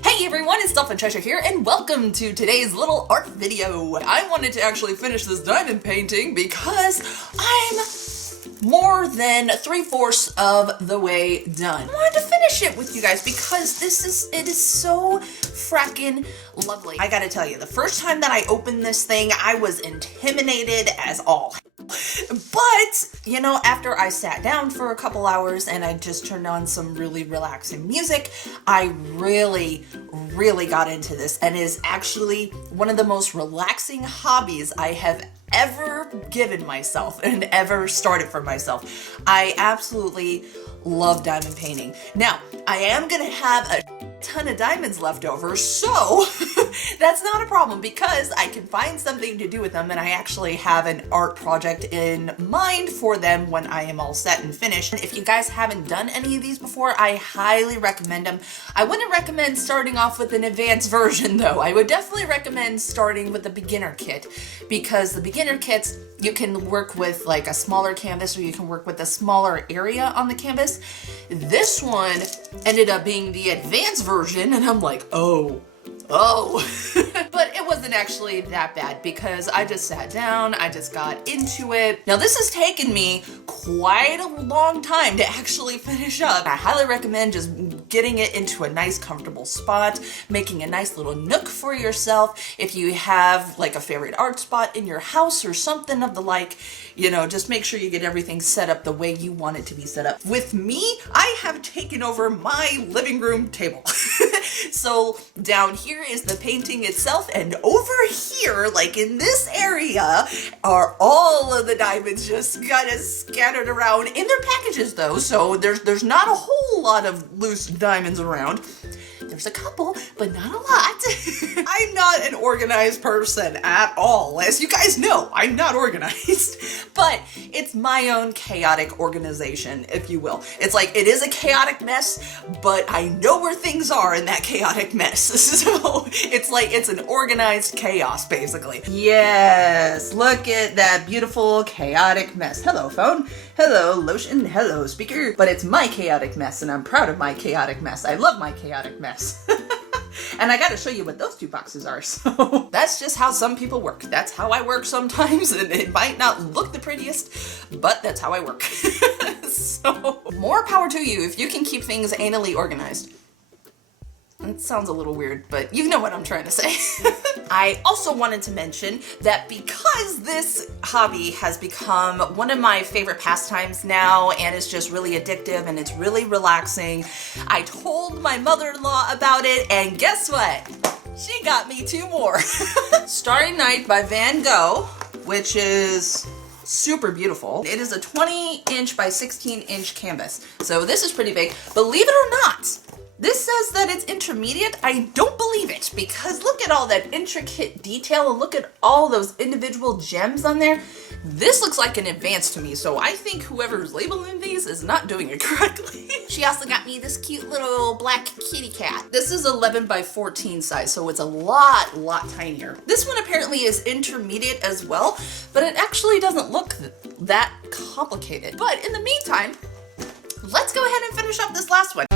Hey everyone, it's Dolphin Treasure here, and welcome to today's little art video. I wanted to actually finish this diamond painting because I'm more than 3/4 of the way done. I wanted to finish it with you guys because it is so frackin' lovely. I gotta tell you, the first time that I opened this thing, I was intimidated as all. But, you know, after I sat down for a couple hours and I just turned on some really relaxing music, I really got into this, and is actually one of the most relaxing hobbies I have ever given myself and ever started for myself. I absolutely love diamond painting. Now, I am gonna have a ton of diamonds left over, so that's not a problem because I can find something to do with them, and I actually have an art project in mind for them when I am all set and finished. If you guys haven't done any of these before, I highly recommend them. I wouldn't recommend starting off with an advanced version though. I would definitely recommend starting with the beginner kit, because the beginner kits, you can work with like a smaller canvas, or you can work with a smaller area on the canvas. This one ended up being the advanced version, and I'm like, oh. But it wasn't actually that bad because I just sat down, I just got into it. Now this has taken me quite a long time to actually finish up. I highly recommend just getting it into a nice comfortable spot, making a nice little nook for yourself. If you have like a favorite art spot in your house or something of the like, you know, just make sure you get everything set up the way you want it to be set up. With me, I have taken over my living room table. So down here is the painting itself, and over here, like in this area, are all of the diamonds just kind of scattered around in their packages though, so there's not a whole lot of loose diamonds around. There's a couple, but not a lot. I'm not an organized person at all. As you guys know, I'm not organized. But it's my own chaotic organization, if you will. It's like, it is a chaotic mess, but I know where things are in that chaotic mess. So it's like, it's an organized chaos, basically. Yes, look at that beautiful chaotic mess. Hello, phone. Hello, lotion. Hello, speaker. But it's my chaotic mess, and I'm proud of my chaotic mess. I love my chaotic mess. And I gotta show you what those two boxes are, so that's just how some people work. That's how I work sometimes, and it might not look the prettiest, but that's how I work. So, more power to you if you can keep things anally organized. It sounds a little weird, but you know what I'm trying to say. I also wanted to mention that because this hobby has become one of my favorite pastimes now, and it's just really addictive and it's really relaxing, I told my mother-in-law about it, and guess what? She got me 2 more. Starry Night by Van Gogh, which is super beautiful. It is a 20-inch by 16-inch canvas, so this is pretty big. Believe it or not, this says that it's intermediate. I don't believe it, because look at all that intricate detail and look at all those individual gems on there. This looks like an advanced to me, so I think whoever's labeling these is not doing it correctly. She also got me this cute little black kitty cat. This is 11 by 14 size, so it's a lot tinier. This one apparently is intermediate as well, but it actually doesn't look that complicated. But in the meantime, let's go ahead and finish up this last one.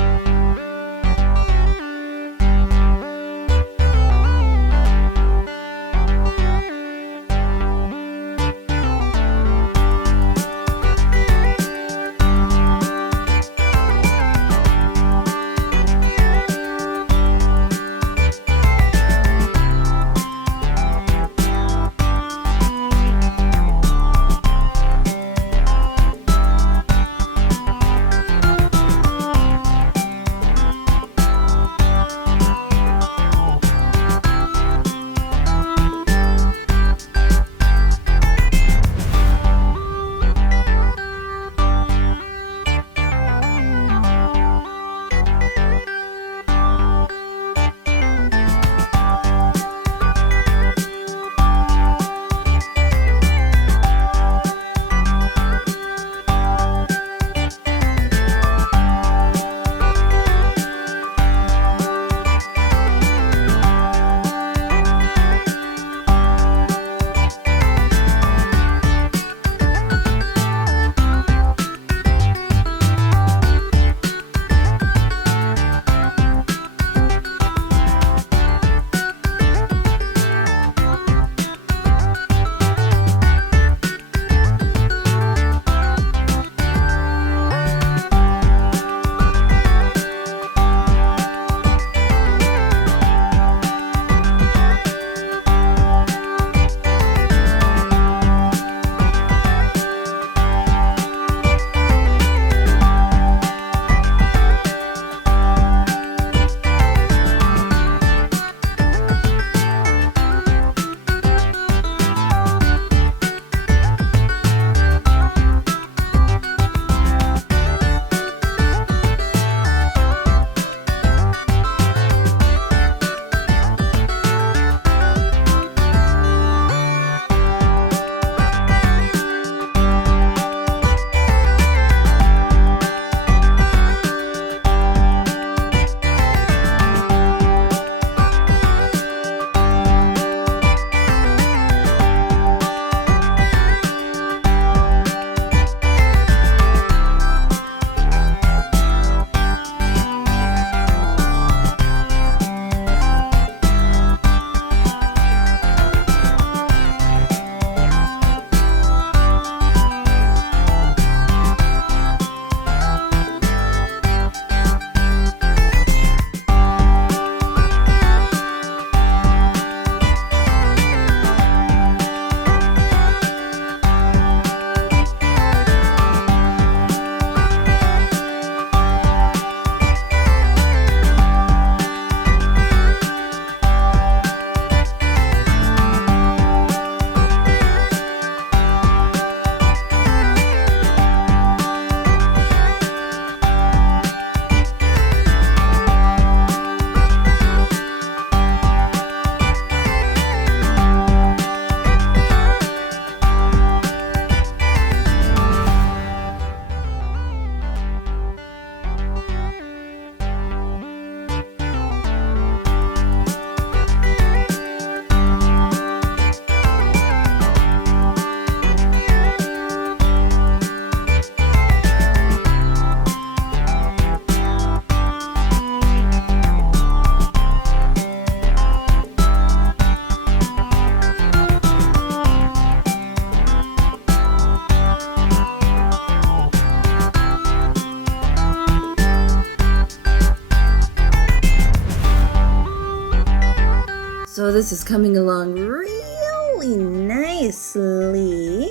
So this is coming along really nicely.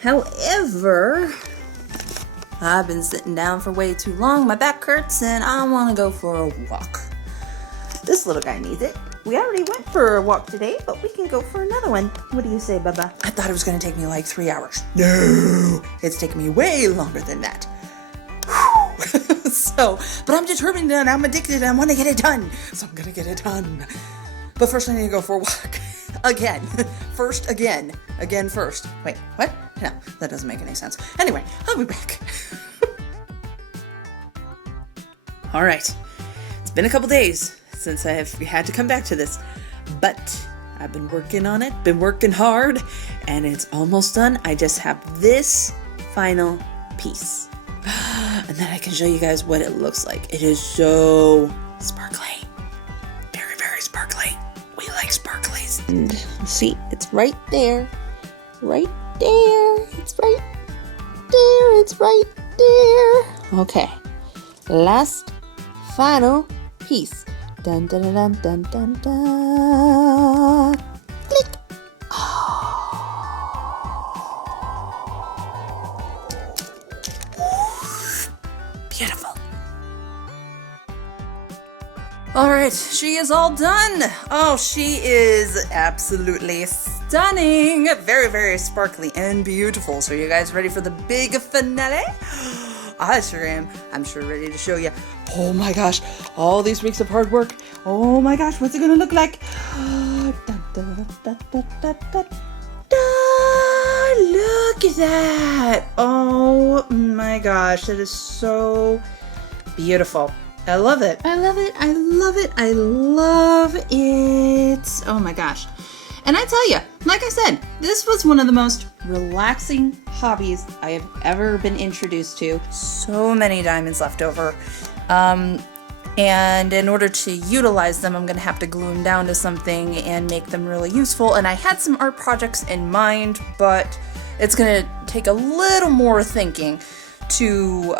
However, I've been sitting down for way too long. My back hurts and I want to go for a walk. This little guy needs it. We already went for a walk today, but we can go for another one. What do you say, Bubba? I thought it was going to take me like 3 hours. No, it's taken me way longer than that. But I'm determined and I'm addicted and I want to get it done. So I'm going to get it done. But first I need to go for a walk. Again. First, again. Again first. Wait, what? No, that doesn't make any sense. Anyway, I'll be back. All right. It's been a couple days since I have had to come back to this, but I've been working on it, been working hard, and it's almost done. I just have this final piece. And then I can show you guys what it looks like. It is so sparkly. Very, very sparkly. We like sparklies. And see, it's right there. Right there. It's right there. It's right there. Okay. Last, final piece. Dun dun dun dun dun dun. Click. Beautiful. All right, she is all done. Oh, she is absolutely stunning. Very, very sparkly and beautiful. So you guys ready for the big finale? I sure am. I'm sure ready to show you. Oh my gosh, all these weeks of hard work. Oh my gosh, what's it gonna look like? Look at that. Oh my gosh, that is so beautiful. I love it. I love it. I love it. I love it. Oh my gosh. And I tell you, like I said, this was one of the most relaxing hobbies I have ever been introduced to. So many diamonds left over. And in order to utilize them, I'm going to have to glue them down to something and make them really useful. And I had some art projects in mind, but it's going to take a little more thinking to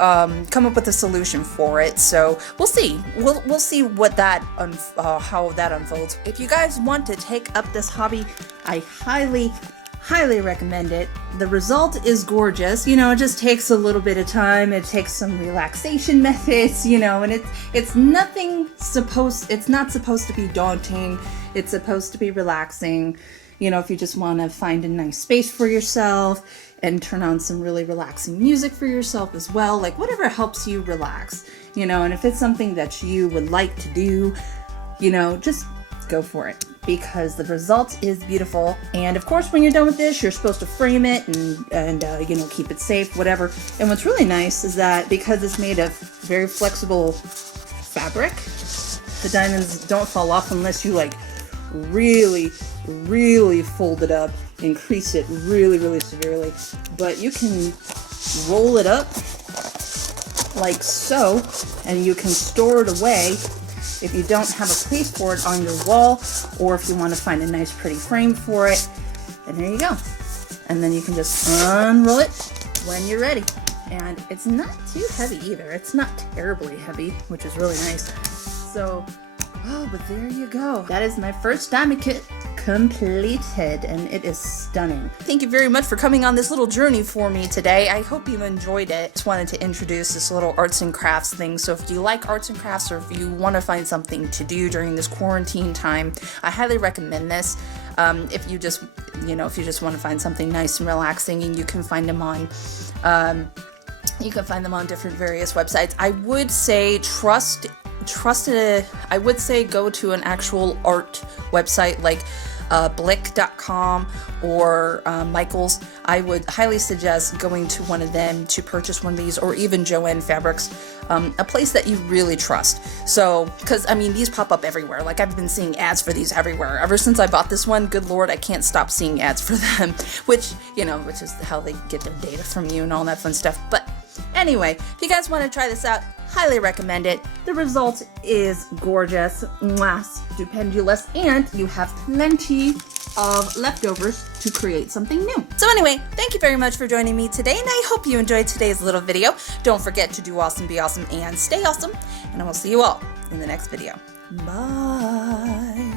come up with a solution for it. So we'll see. We'll see what that how that unfolds. If you guys want to take up this hobby, I highly recommend it. The result is gorgeous. You know, it just takes a little bit of time. It takes some relaxation methods, you know, and it's not supposed to be daunting. It's supposed to be relaxing. You know, if you just want to find a nice space for yourself and turn on some really relaxing music for yourself as well, like whatever helps you relax, you know, and if it's something that you would like to do, you know, just go for it because the result is beautiful. And of course, when you're done with this, you're supposed to frame it and you know, keep it safe, whatever. And what's really nice is that because it's made of very flexible fabric, the diamonds don't fall off unless you like really fold it up and crease it really severely. But you can roll it up like so, and you can store it away if you don't have a place for it on your wall, or if you want to find a nice pretty frame for it. And there you go. And then you can just unroll it when you're ready. And it's not too heavy either. It's not terribly heavy, which is really nice. So, oh, but there you go. That is my first diamond kit completed, and it is stunning. Thank you very much for coming on this little journey for me today. I hope you enjoyed it. Just wanted to introduce this little arts and crafts thing. So if you like arts and crafts, or if you want to find something to do during this quarantine time, I highly recommend this. If you just want to find something nice and relaxing, and you can find them on different various websites. I would say I would say go to an actual art website like Blick.com or Michaels. I would highly suggest going to one of them to purchase one of these, or even Joanne Fabrics, a place that you really trust. So, because I mean, these pop up everywhere. Like, I've been seeing ads for these everywhere. Ever since I bought this one, good Lord, I can't stop seeing ads for them, which is how they get their data from you and all that fun stuff. But anyway, if you guys want to try this out, highly recommend it. The result is gorgeous, stupendous, and you have plenty of leftovers to create something new. So anyway, thank you very much for joining me today, and I hope you enjoyed today's little video. Don't forget to do awesome, be awesome, and stay awesome, and I will see you all in the next video. Bye.